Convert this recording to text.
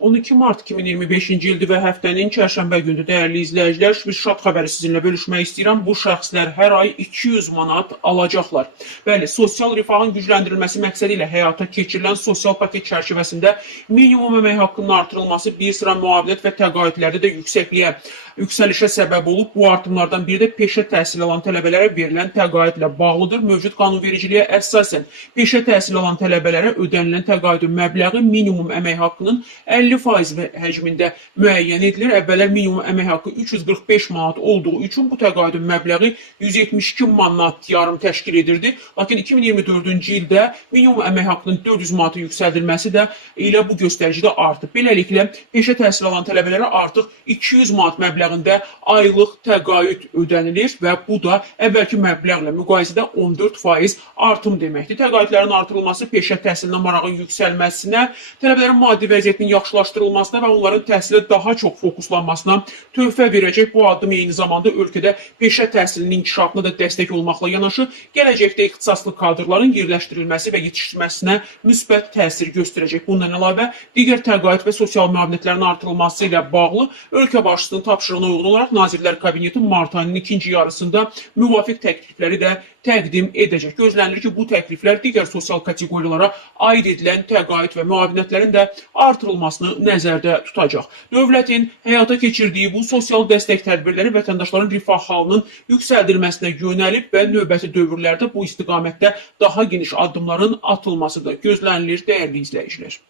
12 Mart 2025-ci ildir və həftənin çərşənbə gündür. Dəyərli izləyicilər, bir şad xəbəri sizinlə bölüşmək istəyirəm. Bu şəxslər hər ay 200 manat alacaqlar. Bəli, sosial rifahın gücləndirilməsi məqsədi ilə həyata keçirilən sosial paket çərçivəsində minimum əmək haqqının artırılması bir sıra müavinət və təqaüdlərdə də yüksəlişə səbəb olub. Bu artımlardan biri də peşə təhsili alan tələbələrə verilən təqaüdlə bağlıdır. Mövcud qanunvericiliyə əsasən peşə təhsili alan tələbələrə ödənilən təqaüdün məbləği minimum əmək haqqının 50% həcmində müəyyən edilir. Əvvəllər minimum əmək haqqı 345 manat olduğu üçün bu təqaüdün məbləği 172 manat yarım təşkil edirdi. Lakin 2024-cü ildə minimum əmək haqqının 400 manata yüksəldilməsi də ilə bu göstəricidə artıb. Beləliklə, peşə təhsili alan tələbələrə artıq 200 manat məbləğində aylıq təqaüd ödənilir və bu da əvvəlki məbləğlə müqayisədə 14% artım deməkdir. Təqaüdlərin artırılması peşə təhsilinə marağın yüksəlməsinə, tələbələrin maddi vəziyyətinin yaxşılaşdırılmasına və onların təhsilə daha çox fokuslanmasına töhfə verəcək. Bu addım eyni zamanda ölkədə peşə təhsilinin inkişafına da dəstək olmaqla yanaşı, gələcəkdə ixtisaslı kadrların yerləşdirilməsi və yetişdirilməsinə müsbət təsir göstərəcək. Bundan əlavə, digər təqaüd və sosial müavinətlərin artırılması ilə bağlı ölkə başçısının tapşırığına uyğun olaraq Nazirlər Kabineti mart ayının ikinci yarısında müvafiq təklifləri də təqdim edəcək. Gözlənilir ki, bu təkliflər digər sosial kateqoriyalara aid edilən təqaüd və müavinətlərin də artırılmasını nəzərdə tutacaq. Dövlətin həyata keçirdiyi bu sosial dəstək tədbirləri vətəndaşların rifah halının yüksəldilməsinə yönəlib və növbəti dövrlərdə bu istiqamətdə daha geniş addımların atılması da gözlənilir, dəyərli izləyicilər.